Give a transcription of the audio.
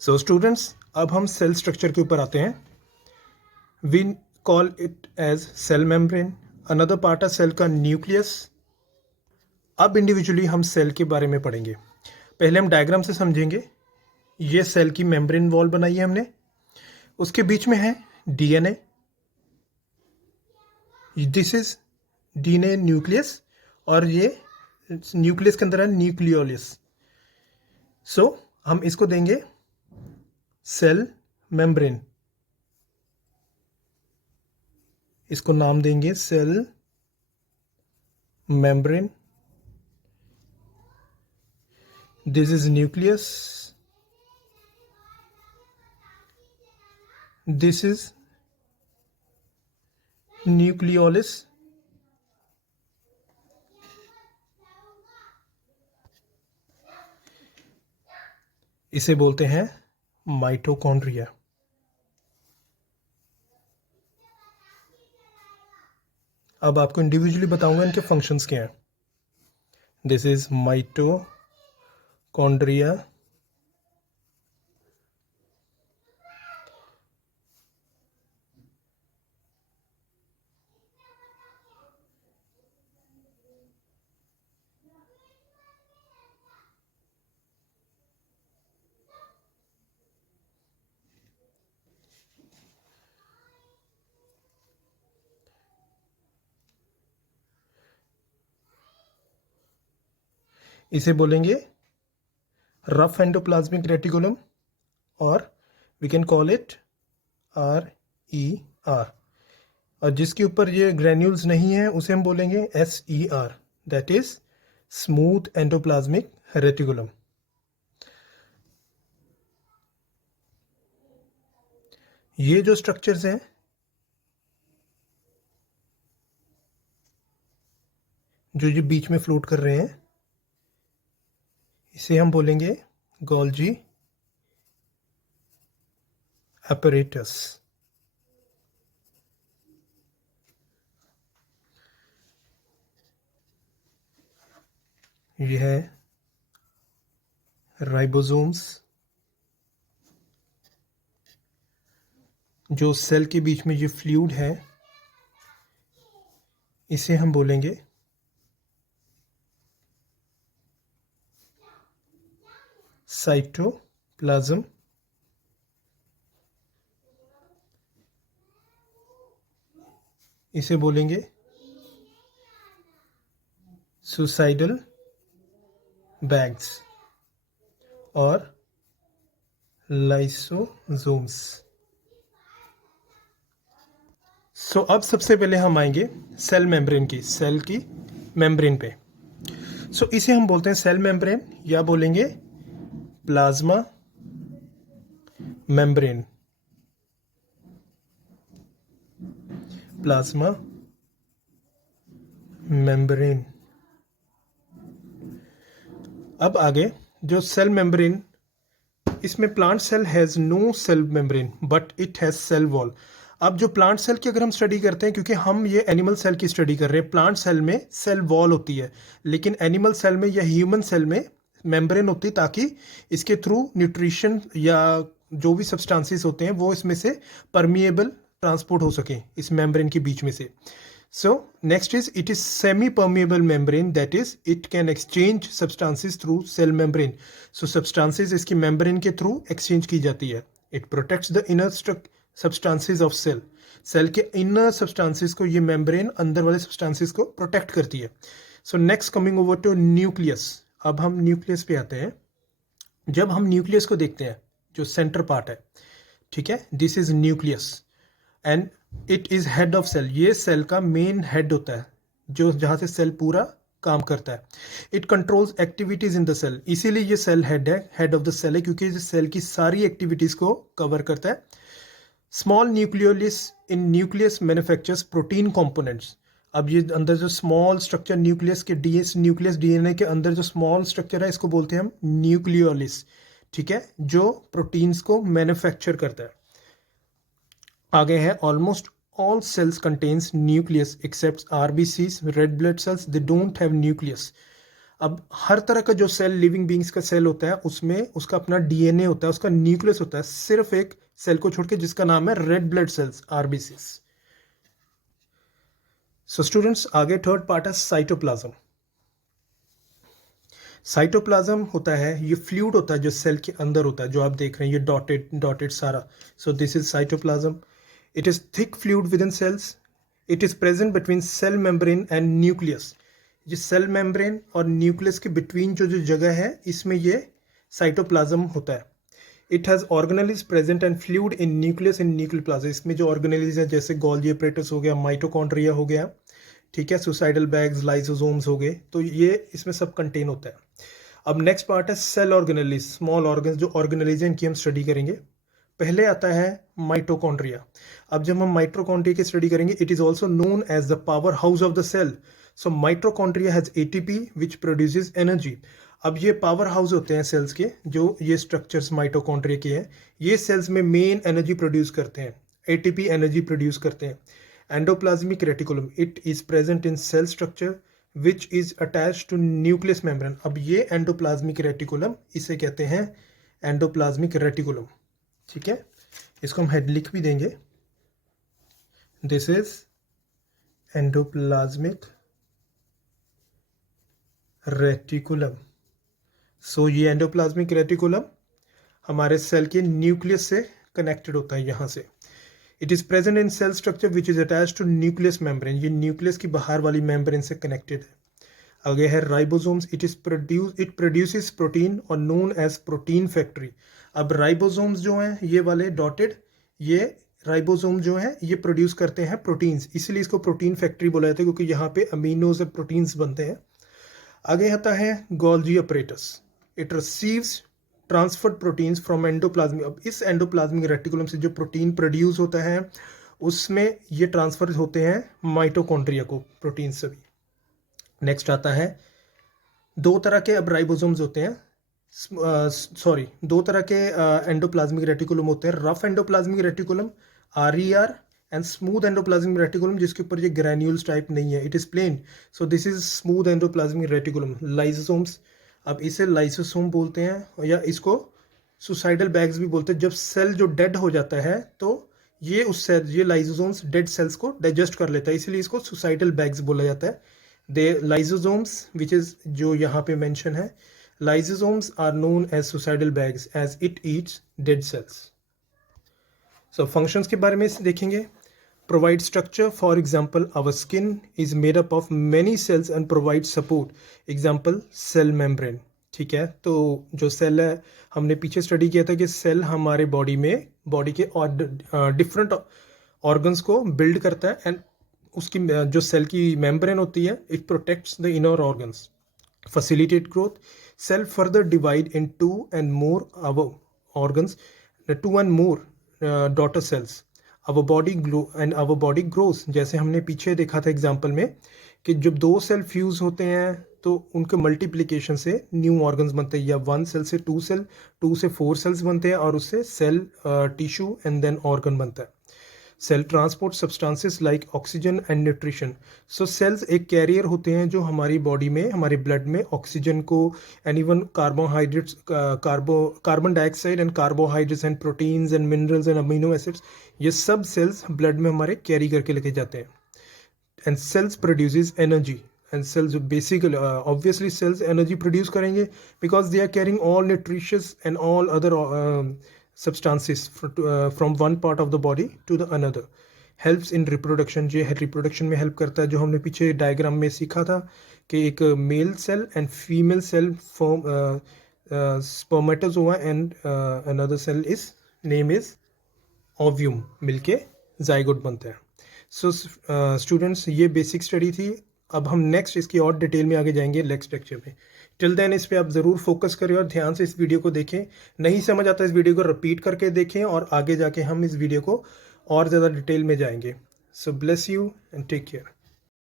So students, अब हम cell structure के ऊपर आते हैं. We call it as cell membrane. Another part है सेल का न्यूक्लियस. अब इंडिविजुअली हम सेल के बारे में पढ़ेंगे. पहले हम डायग्राम से समझेंगे. ये सेल की मेम्ब्रेन वॉल बनाई है हमने. उसके बीच में है DNA. This is DNA nucleus. और ये न्यूक्लियस के अंदर है न्यूक्लियोलस. सो हम इसको देंगे सेल मेम्ब्रेन. इसको नाम देंगे cell membrane. This is nucleus. This is nucleolus. इसे बोलते हैं माइटोकॉन्ड्रिया. अब आपको इंडिविजुअली बताऊंगा इनके फंक्शंस क्या हैं. This is mitochondria. इसे बोलेंगे रफ एंडोप्लाज्मिक रेटिकुलम, और we can call it RER. और जिसके ऊपर ये ग्रेन्यूल्स नहीं है उसे हम बोलेंगे SER, that is smooth endoplasmic reticulum. ये जो स्ट्रक्चर्स हैं, जो ये बीच में फ्लोट कर रहे हैं, इसे हम बोलेंगे गोल्जी apparatus. यह है राइबोसोम्स. जो सेल के बीच में ये फ्लूइड है, इसे हम बोलेंगे साइटोप्लाज्म. इसे बोलेंगे सुसाइडल बैग्स और लाइसोसोम्स. सो अब सबसे पहले हम आएंगे सेल मेम्ब्रेन की, सेल की मेम्ब्रेन पे. सो इसे हम बोलते हैं सेल मेम्ब्रेन, या बोलेंगे प्लाज्मा मेम्ब्रेन. Plasma membrane. अब आगे जो सेल मेम्ब्रेन, इसमें plant cell has no cell membrane but it has cell wall. अब जो प्लांट सेल की अगर हम स्टडी करते हैं, क्योंकि हम ये एनिमल सेल की स्टडी कर रहे हैं, प्लांट सेल में सेल वॉल होती है, लेकिन एनिमल सेल में या ह्यूमन सेल में मेम्ब्रेन होती है, ताकि इसके थ्रू न्यूट्रिशन या जो भी सब्सटेंसेस होते हैं वो इसमें से परमिएबल ट्रांसपोर्ट हो सके इस मेम्ब्रेन के बीच में से. So next is it is semi-permeable membrane, that is it can exchange substances through cell membrane. So substances इसकी membrane के through exchange की जाती है. It protects the inner substances of cell. Cell के inner substances को ये membrane अंदर वाले substances को protect करती है. So next coming over to nucleus. अब हम nucleus पे आते हैं. जब हम nucleus को देखते हैं, जो center part है, ठीक है, this is nucleus and it is head of cell. ये सेल का मेन हेड होता है, जो जहां से सेल पूरा काम करता है. It controls activities in the cell. इसीलिए ये सेल हेड है, हेड ऑफ द सेल है, क्योंकि ये सेल की सारी एक्टिविटीज को कवर करता है. Small nucleolus in nucleus manufactures protein components. अब ये अंदर जो स्मॉल स्ट्रक्चर न्यूक्लियस के न्यूक्लियस डीएनए के अंदर जो स्मॉल स्ट्रक्चर है, इसको बोलते हैं हम न्यूक्लियोलिस. ठीक है, जो प्रोटीन्स को मैन्युफैक्चर करता है. आगे है almost all cells contains nucleus except RBCs, red blood cells, they don't have nucleus. अब हर तरह का जो सेल लिविंग बींग्स का सेल होता है उसमें उसका अपना डीएनए होता है, उसका न्यूक्लियस होता है, सिर्फ एक सेल को छोड़ के जिसका नाम है red blood sales, RBCs. So students, आगे थर्ड पार्ट है साइटोप्लाज्म। साइटोप्लाज्म होता है, ये फ्लूइड होता है जो सेल के अंदर होता है, जो आप देख रहे हैं ये डॉटेड डॉटेड सारा। So this is cytoplasm. It is thick fluid within cells. It is present between cell membrane and nucleus. ये सेल मेम्ब्रेन और न्यूक्लियस के बिटवीन जो जो जगह है इसमें ये साइटोप्लाज्म होता है। It has organelles present and fluid in nucleus in nuclear plasma. इसमें जो ऑर्गेनेल्स है जैसे गोल्गी एपरेटस हो गया, माइटोकॉन्ड्रिया हो गया, ठीक है, सुसाइडल बैग्स, लाइसोसोम्स हो गए, तो ये इसमें सब कंटेन होता है। अब नेक्स्ट पार्ट है सेल ऑर्गेनेल्स, स्मॉल ऑर्गन्स जो ऑर्गेनेल्स हैं इनकी हम स्टडी करेंगे। पहले आता है माइटोकॉन्ड्रिया। अब जब हम माइटोकॉन्ड्रिया की स्टडी करेंगे, it is also known as the power house of the cell. So mitochondria has ATP which produces energy. अब ये पावर हाउस होते हैं सेल्स के, जो ये स्ट्रक्चर्स माइटोकॉन्ड्रिया के हैं, ये सेल्स में मेन एनर्जी प्रोड्यूस करते हैं, एटीपी एनर्जी प्रोड्यूस करते हैं। Endoplasmic reticulum, it is present in cell structure which is attach to nucleus membrane. अब ये एंडोप्लाज्मिक रेटिकुलम, इसे कहते हैं एंडोप्लाज्मिक रेटिकुलम, ठीक है, इसको हम हेड लिख भी देंगे। This is endoplasmic reticulum. So ये एंडोप्लाज्मिक रेटिकुलम हमारे सेल के न्यूक्लियस से कनेक्टेड होता है यहाँ से। It is present in cell structure which is attach to nucleus membrane. ये न्यूक्लियस की बाहर वाली मेम्ब्रेन से कनेक्टेड है। आगे है राइबोसोम्स। इट प्रोड्यूसेस प्रोटीन और नोन एज प्रोटीन फैक्ट्री। अब राइबोसोम्स जो हैं ये वाले डॉटेड, ये राइबोसोम जो है ये प्रोड्यूस करते हैं प्रोटीन्स, इसीलिए इसको प्रोटीन फैक्ट्री बोला जाता है, क्योंकि यहाँ पे अमीनोज और प्रोटीन्स बनते हैं। आगे आता है Golgi apparatus. It receives transferred proteins from endoplasmic. अब इस एंडोप्लाज्मिक रेटिकुलम से जो प्रोटीन प्रोड्यूस होता है उसमें ये ट्रांसफर होते हैं माइटोकॉन्ड्रिया को, प्रोटीन से भी। नेक्स्ट आता है, दो तरह के अब राइबोसोम्स होते हैं, दो तरह के एंडोप्लाज्मिक रेटिकुलम होते हैं। Rough endoplasmic reticulum RER and smooth endoplasmic reticulum, जिसके ऊपर ये ग्रैन्यूल्स टाइप नहीं है, it is plain. So this is smooth endoplasmic reticulum. Lysosomes, अब इसे लाइसोसोम बोलते हैं या इसको सुसाइडल बैग्स भी बोलते हैं। जब सेल जो डेड हो जाता है तो ये उस सेल, ये लाइसोसोम्स डेड सेल्स को डाइजेस्ट कर लेता है, इसलिए इसको सुसाइडल बैग्स बोला जाता है। दे लाइसोसोम्स विच इज जो यहाँ पे मेंशन है, lysosomes are known as suicidal bags as it eats dead cells. So functions के बारे में देखेंगे। Provide structure, for example our skin is made up of many cells and provide support, example cell membrane, ठीक है। तो जो cell है, हमने पीछे स्टडी किया था कि सेल हमारे बॉडी में, बॉडी के और डिफरेंट ऑर्गन्स को बिल्ड करता है, एंड उसकी जो सेल की मेम्ब्रेन होती है, it protects the inner organs, facilitate growth. Cell further divide in two and more our organs, two and more daughter cells. Our body grow and our body grows. जैसे हमने पीछे देखा था एग्जाम्पल में कि जब दो सेल फ्यूज होते हैं तो उनके मल्टीप्लिकेशन से न्यू ऑर्गन्स बनते हैं, या 1 सेल से 2 सेल, 2 से 4 सेल्स बनते हैं, और उससे cell, tissue and then organ बनता है। Cell transport substances like oxygen and nutrition. So cells एक कैरियर होते हैं जो हमारी बॉडी में, हमारे ब्लड में ऑक्सीजन को and even carbohydrates, carbon dioxide and carbohydrates and proteins and minerals and amino acids, ये सब सेल्स ब्लड में हमारे कैरी करके लेके जाते हैं। And cells produces energy, and cells basically obviously cells energy produce करेंगे because they are carrying all nutritious and all other substances from one part of the body to the another. Helps in reproduction, ये reproduction में help करता है, जो हमने पीछे diagram में सीखा था कि एक male cell and female cell form spermatozoa and another cell is name is ovum, मिलके जाइगोट बनता है। सो स्टूडेंट्स, ये बेसिक स्टडी थी। अब हम नेक्स्ट इसकी और डिटेल में आगे जाएंगे नेक्स्ट लेक्चर में। टिल देन इस पे आप ज़रूर फोकस करें और ध्यान से इस वीडियो को देखें। नहीं समझ आता इस वीडियो को रिपीट करके देखें, और आगे जाके हम इस वीडियो को और ज़्यादा डिटेल में जाएंगे। So bless you and take care.